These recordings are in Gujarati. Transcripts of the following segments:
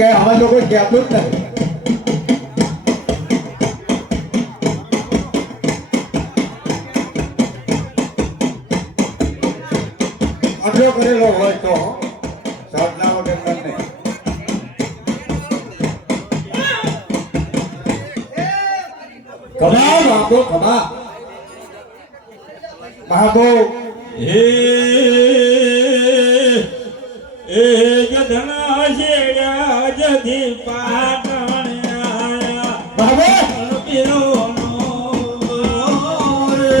કે અમે લોકો કહેતું જ નથી કરેલો હોય તો સાધના વગર નહીં. કમા બાપો બાપો હે એ ગધના શેડ્યા જધી પાટણ આયા બાબો પીરોનો રે.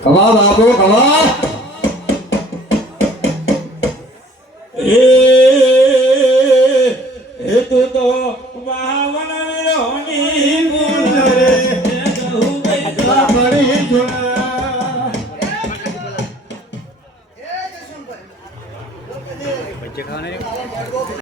કબાબ આપો કબાબ એ એ તું તો મહાવન રોની ગુણ રે પડી જોડા बच्चे खाने